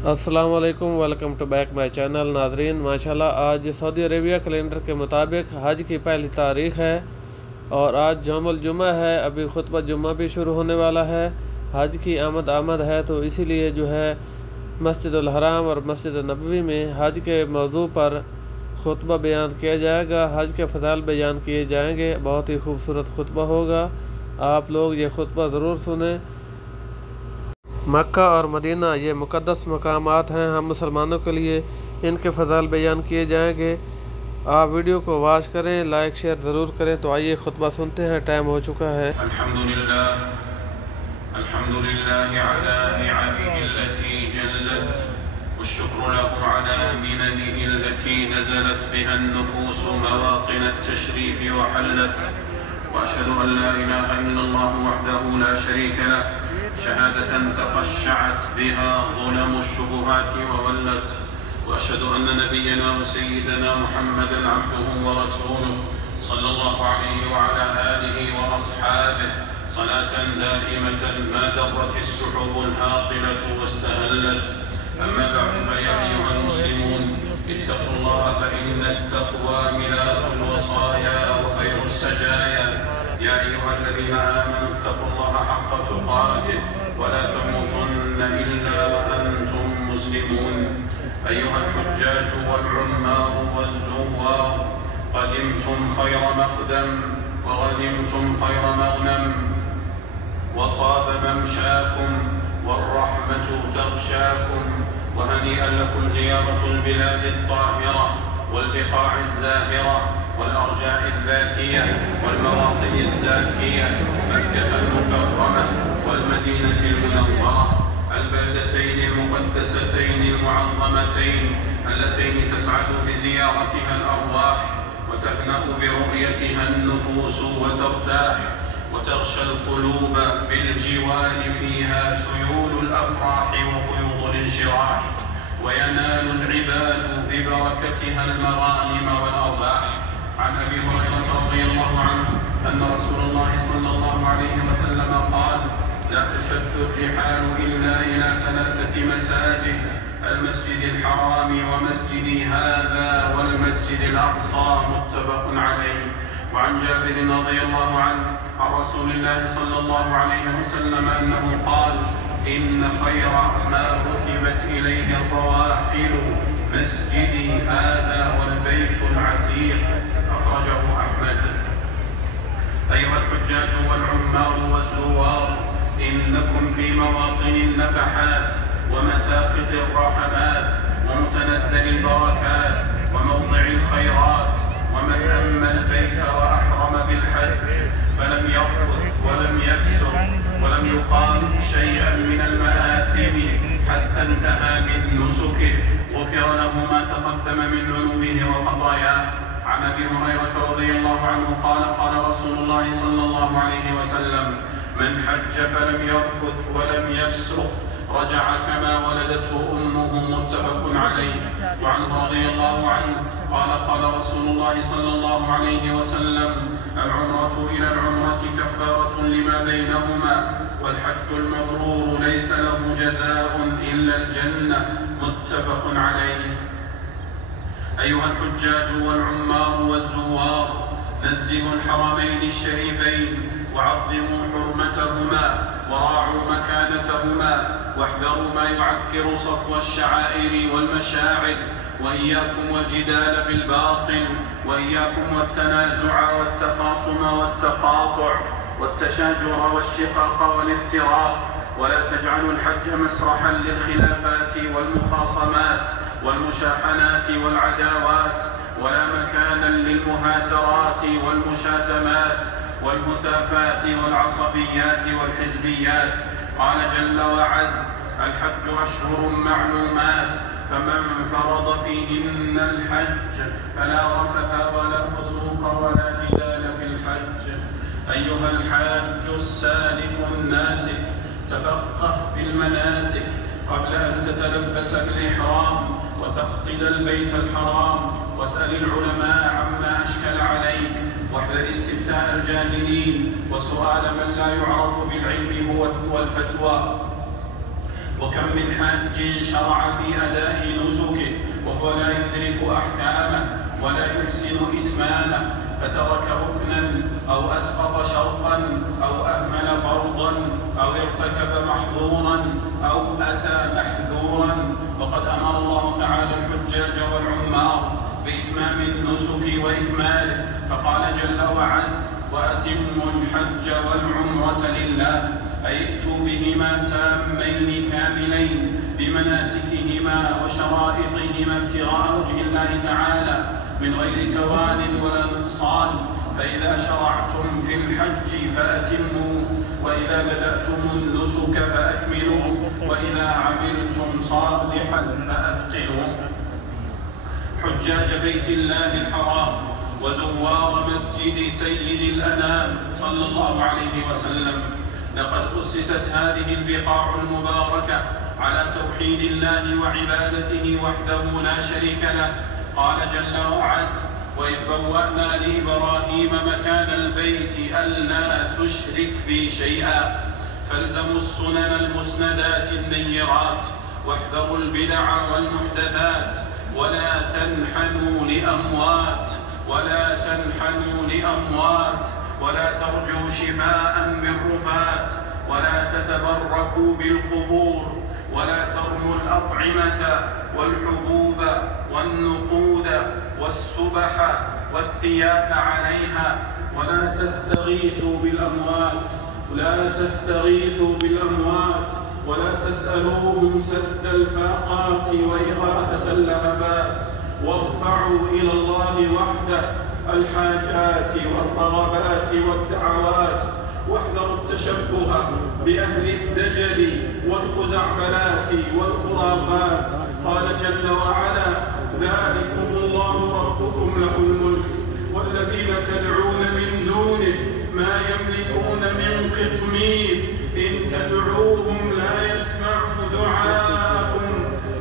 अस्सलाम वालेकुम, welcome to back my channel. नाजरीन, माशाल्लाह आज सऊदी अरेबिया कैलेंडर के मुताबिक हज की पहली तारीख़ है और आज यौमुल जुमा है। अभी खुतबा जुमा भी शुरू होने वाला है। हज की आमद है, तो इसीलिए जो है मस्जिदुल हराम और मस्जिद नबवी में हज के मौजू पर खुतबा बयान किया जाएगा। हज के फ़ज़ाइल बयान किए जाएंगे। बहुत ही खूबसूरत खुतबा होगा। आप लोग ये खुतबा ज़रूर सुने। मक्का और मदीना ये मुक़द्दस मकामात हैं। हम मुसलमानों के लिए इनके फ़ज़ाइल बयान किए जाएंगे। आप वीडियो को वॉच करें, लाइक शेयर ज़रूर करें। तो आइए खुतबा सुनते हैं। टाइम हो चुका है। وأشهد أن لا إله إلا الله وحده لا شريك له شهادة تقشعت بها ظلم الشبهات وولت. وأشهد أن نبينا وسيدنا محمدا عبده ورسوله صلى الله عليه وعلى آله وأصحابه صلاة دائمة ما درت السحب الهاطلة واستهلت. أما بعد، فيا أيها المسلمون اتقوا الله، فإن التقوى ملاك الوصايا وخير السجايا. يا أيها الذين آمنوا اتقوا الله حق تقاته ولا تموتن إلا وأنتم مسلمون. أيها الحجاج والعمار والزوار، قدمتم خير مقدم وغنمتم خير مغنم، وطاب ممشاكم والرحمة تغشاكم، وهنيئا لكم زيارة البلاد الطاهرة والبقاع الزاهرة والأرجاء الذاكية والمواطن الزاكية، مكة المكرمة والمدينة المنورة، البلدتين المقدستين المعظمتين اللتين تسعد بزيارتها الأرواح وتهنأ برؤيتها النفوس وترتاح، وتغشى القلوب بالجوار فيها سيول الأفراح وفيوض الانشراح، وينال العباد ببركتها المغانم والأرباح. عن أبي هريرة رضي الله عنه أن رسول الله صلى الله عليه وسلم قال: لا تشد الرحال إلا إلى 3 مساجد: المسجد الحرام ومسجدي هذا والمسجد الأقصى. متفق عليه. وعن جابر رضي الله عنه عن رسول الله صلى الله عليه وسلم أنه قال: إن خير ما ركبت إليه الرواحل مسجدي هذا والبيت العتيق. أخرجه أحمد. أيها الحجاج والعمار والزوار، إنكم في مواطن النفحات ومساقط الرحمات ومتنزل البركات وموضع الخيرات. ومن أم البيت وأحرم بالحج فلم يرفث ولم يفسق ولم يخالط شيئا من المآثم حتى انتهى من نسكه غفر له ما تقدم من ذنوبه وخطاياه. عن أبي هريرة رضي الله عنه قال: قال رسول الله صلى الله عليه وسلم: من حج فلم يرفث ولم يفسق رجع كما ولدته أمه. متفق عليه. وعنه رضي الله عنه قال: قال رسول الله صلى الله عليه وسلم: العمرة إلى العمرة كفارة لما بينهما، والحج المبرور ليس له جزاء إلا الجنة. متفق عليه. أيها الحجاج والعمار والزوار، نزهوا الحرمين الشريفين وعظموا حرمتهما وراعوا مكانتهما، واحذروا ما يعكر صفو الشعائر والمشاعر، وإياكم والجدال بالباطل، وإياكم والتنازع والتخاصم والتقاطع والتشاجر والشقاق والافتراق. ولا تجعلوا الحج مسرحا للخلافات والمخاصمات والمشاحنات والعداوات، ولا مكانا للمهاترات والمشاتمات والهتافات والعصبيات والحزبيات. قال جل وعز: الحج أشهر معلومات، فمن فرض فيهن الحج فلا رفث ولا فسوق ولا جدال في الحج. أيها الحاج السالك الناسك، تفقه في المناسك قبل أن تتلبس بالإحرام وتقصد البيت الحرام، واسأل العلماء عما أشكل عليك، واحذر استفتاء الجاهلين وسؤال من لا يعرف بالعلم والفتوى. وكم من حاج شرع في أداء نسكه وهو لا يدرك أحكامه ولا يحسن إتمامه، فترك ركنا أو أسقط شرطا أو أهمل فرضا أو ارتكب محظورا أو أتى محذورا. وقد أمر الله تعالى الحجاج والعمار بإتمام النسك وإكماله، فقال جل وعز: وأتموا الحج والعمرة لله، أي ائتوا بهما تامين كاملين بمناسكهما وشرائطهما ابتغاء وجه الله تعالى من غير توان ولا نقصان. فإذا شرعتم في الحج فأتموا، وإذا بدأتم النسك فأكملوا، وإذا عملتم صالحا فأتقنوا. حجاج بيت الله الحرام وزوار مسجد سيد الأنام صلى الله عليه وسلم، لقد أسست هذه البقاع المباركة على توحيد الله وعبادته وحده لا شريك له. قال جل وعز: وإذ بوأنا لإبراهيم مكان البيت ألا تشرك بي شيئا. فالزموا السنن المسندات النيرات، واحذروا البدع والمحدثات، ولا تنحنوا لأموات، ولا ترجوا شفاء من رفات، ولا تتبركوا بالقبور، ولا ترموا الأطعمة والحبوب والنقود والسبح والثياب عليها، ولا تستغيثوا بالأموات، ولا تسألوهم سد الفاقات وإغاثة اللهفات، وارفعوا إلى الله وحده الحاجات والرغبات والدعوات، واحذروا التشبه بأهل الدجل والخزعبلات والخرافات. قال جل وعلا: ذلكم الله ربكم له الملك، والذين تدعون من دونه ما يملكون من قطمير، إن تدعوهم لا يسمعوا دعاءكم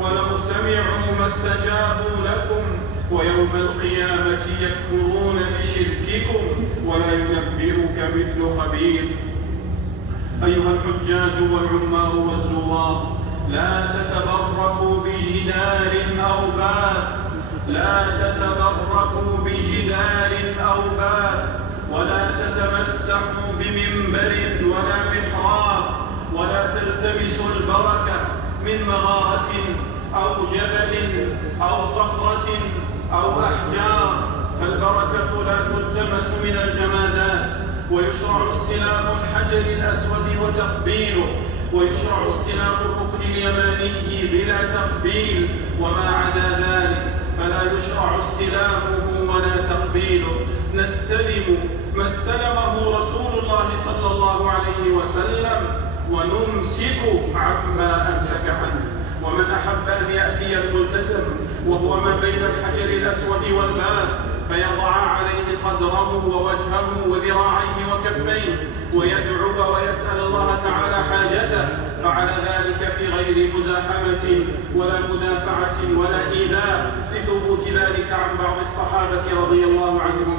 ولو سمعوا ما استجابوا لكم، ويوم القيامة يكفرون بشرككم ولا ينبئك مثل خبير. أيها الحجاج والعمار والزوار، لا تتبركوا بجدار أو باب، ولا تتمسحوا بمنبر ولا محراب، ولا تلتمسوا البركة من مغارة أو جبل أو صخرة أو أحجار، فالبركة لا تلتمس من الجمادات. ويشرع استلام الحجر الأسود وتقبيله، ويشرع استلام الركن اليماني بلا تقبيل، وما عدا ذلك فلا يشرع استلامه ولا تقبيله. نستلم ما استلمه رسول الله صلى الله عليه وسلم، ونمسك عما أمسك عنه. ومن أحب أن يأتي الملتزم وهو ما بين الحجر الأسود والباب، فيضع عليه صدره ووجهه وذراعيه وكفيه، ويدعو ويسأل الله تعالى حاجته، فعلى ذلك في غير مزاحمة ولا مدافعة ولا إيذاء، لثبوت ذلك عن بعض الصحابة رضي الله عنهم.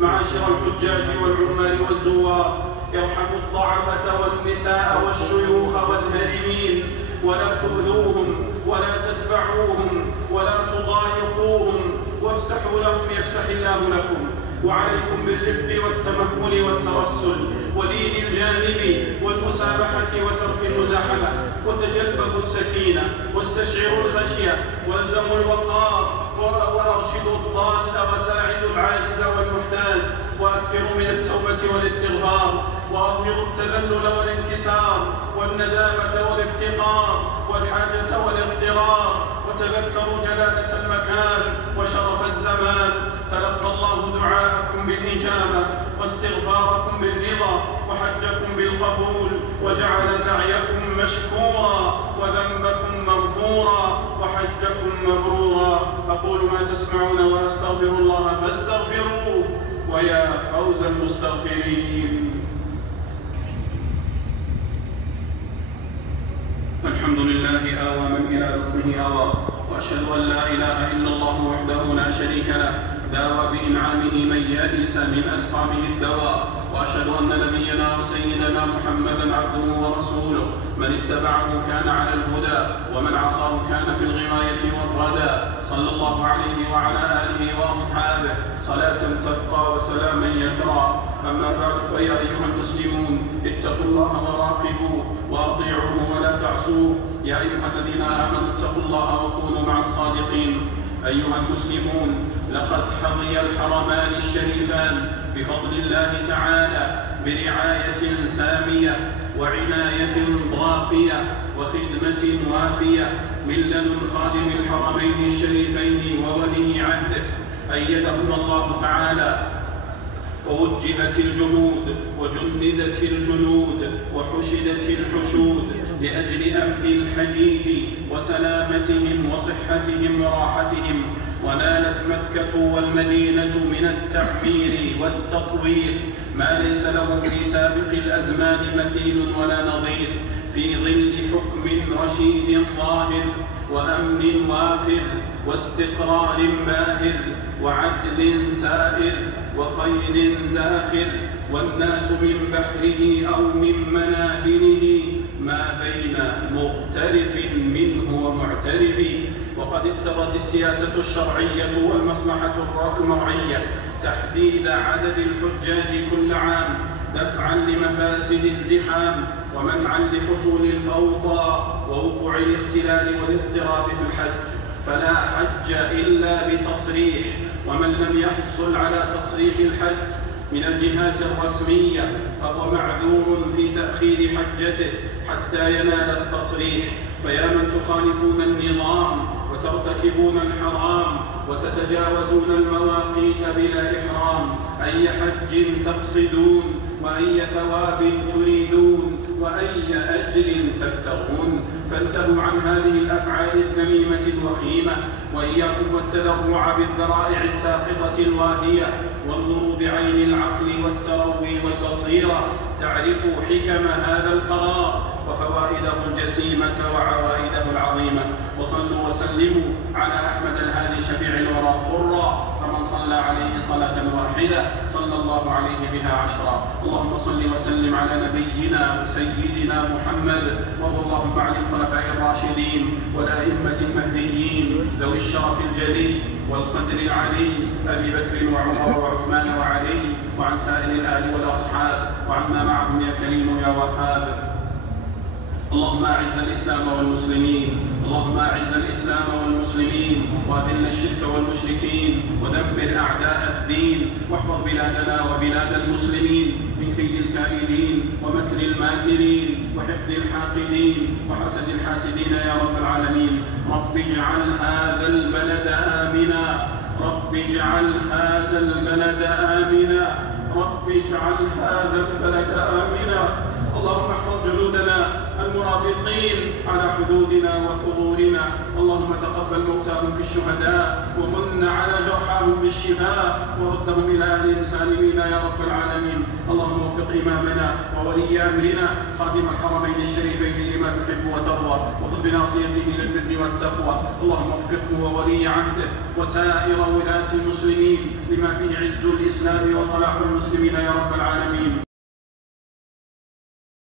معاشر الحجاج والعمال والزوار، ارحموا الضعفة والنساء والشيوخ والهرمين، ولا تؤذوهم ولا تدفعوهم ولا تضايقوهم، وافسحوا لهم يفسح الله لكم. وعليكم بالرفق والتمهل والترسل ولين الجانب والمسامحة وترك المزاحمة، وتجلبوا السكينة واستشعروا الخشية، والزموا الوقار، وأرشدوا الضال وساعدوا العاجز والمحتاج، وأكثروا من التوبة والاستغفار، وأظهروا التذلل والانكسار والندامة والافتقار والحاجة والاضطرار، وتذكروا جلالة المكان وشرف الزمان. تلقى الله دعاءكم بالإجابة، واستغفاركم بالرضا، وحجكم بالقبول، وجعل سعيكم مشكورا، وذنبكم مغفورا، وحجكم مبرورا. أقول ما تسمعون وأستغفر الله فاستغفروه، ويا فوز المستغفرين. الحمد لله آوى من إلى لطفه آوى، وأشهد أن لا إله إلا الله وحده لا شريك له، داوى بإنعامه من يئس من أسقامه الدواء، وأشهد أن نبينا وسيدنا محمدا عبده ورسوله من اتبعه كان على الهدى ومن عصاه كان في الغواية والردى صلى الله عليه وعلى آله وأصحابه صلاة تبقى وسلاما يترى. أما بعد فيا أيها المسلمون اتقوا الله وراقبوه وأطيعوه ولا تعصوه. يا أيها الذين آمنوا اتقوا الله وكونوا مع الصادقين. أيها المسلمون لقد حظي الحرمان الشريفان بفضل الله تعالى برعاية سامية وعناية ضافية وخدمة وافية من لدن خادم الحرمين الشريفين وولي عهده أيدهما الله تعالى، ووجهت الجهود وجندت الجنود وحشدت الحشود لأجل أمن الحجيج وسلامتهم وصحتهم وراحتهم. ونالت مكة والمدينة من التعمير والتطوير ما ليس له في سابق الأزمان مثيل ولا نظير، في ظل حكم رشيد ظاهر وأمن وافر واستقرار باهر وعدل سائر وخير زاخر، والناس من بحره أو من منابله ما بين مغترف منه ومعترف. وقد اقتضت السياسة الشرعية والمصلحة المرعية تحديد عدد الحجاج كل عام دفعا لمفاسد الزحام ومنعا لحصول الفوضى ووقوع الاختلال والاضطراب في الحج، فلا حج إلا بتصريح، ومن لم يحصل على تصريح الحج من الجهات الرسمية فهو معذور في تأخير حجته حتى ينال التصريح. فيا من تخالفون النظام وترتكبون الحرام وتتجاوزون المواقيت بلا إحرام، أي حج تقصدون وأي ثواب تريدون وأي أجر تبتغون، فانتهوا عن هذه الأفعال الذميمة الوخيمة، وإياكم والتذرع بالذرائع الساقطة الواهية، وانظروا بعين العقل والتروي والبصيرة تعرفوا حكم هذا القرار وفوائده الجسيمة وعوائده العظيمة. وصلوا وسلموا على أحمد الهادي شفيع الورى قرى، فمن صلى عليه صلاة واحدة صلى الله عليه بها عشرا. اللهم صل وسلم على نبينا وسيدنا محمد، وارض اللهم عن الخلفاء الراشدين والأئمة المهديين ذوي الشرف الجليل والقدر العلي أبي بكر وعمر وعثمان وعلي، وعن سائر الآل والأصحاب، وعنا معهم يا كريم يا وهاب. اللهم أعز الإسلام والمسلمين، اللهم أعز الإسلام والمسلمين وأذل الشرك والمشركين ودمر أعداء الدين، واحفظ بلادنا وبلاد المسلمين من كيد الكائدين ومكر الماكرين وحقد الحاقدين وحسد الحاسدين يا رب العالمين. رب اجعل هذا البلد آمنا، رب اجعل هذا البلد آمنا، رب اجعل هذا البلد آمنا. اللهم احفظ جنودنا المرابطين على حدودنا وثغورنا، اللهم تقبل موتاهم بالشهداء ومن على جرحاهم بالشفاء وردهم إلى أهلهم سالمين يا رب العالمين. اللهم وفق إمامنا وولي أمرنا خادم الحرمين الشريفين لما تحب وترضى، وخذ بناصيته للبر والتقوى. اللهم وفقه وولي عهده وسائر ولاة المسلمين لما فيه عز الإسلام وصلاح المسلمين يا رب العالمين.